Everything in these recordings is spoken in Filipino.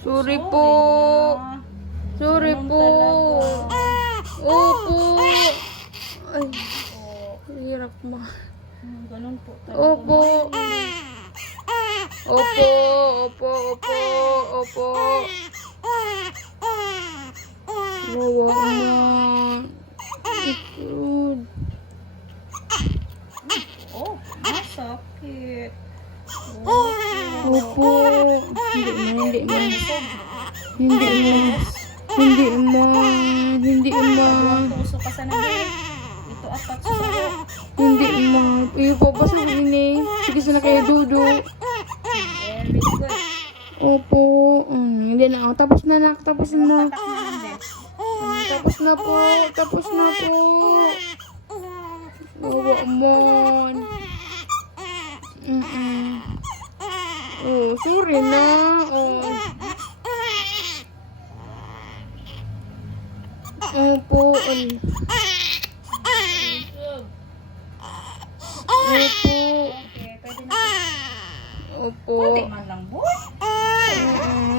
Sorry po. Sorry po. Opo. Ay, hirap ma. Ganun po. Opo. Opo, opo, opo, opo. Lawa na. Ikod. Oh, masakit. Opo. Hindi ma. Hindi ma. Hindi ma. Puso ka sa nabi. Ito apat sa sa'yo. Hindi ma. Iyo po ba sa ini? Sige sana kayo dudu. Very good. Opo. Hindi na. Tapos na nak. Tapos na. Patak naman din. Tapos na po. Tapos na po. Lawa mon. Oh, sorry na. Oh. Opo. Opo. Okay, pwede na. Opo. Pwede man lang, boy.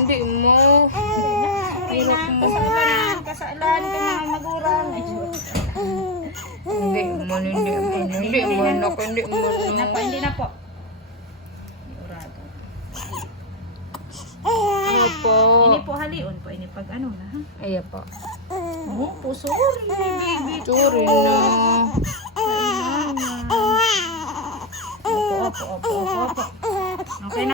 Hindi mo. Okay na. Kasalan. Kasalan ka mga magurang. Ay, joke. Hindi mo. Hindi mo. Hindi na po. Hindi na po. Iurado. Opo. Ini po halion po. Ini pag ano na, ha? Ayan po. Oh, po, sorry, baby. Sorry na. Opo, opo, opo, opo. Okay na.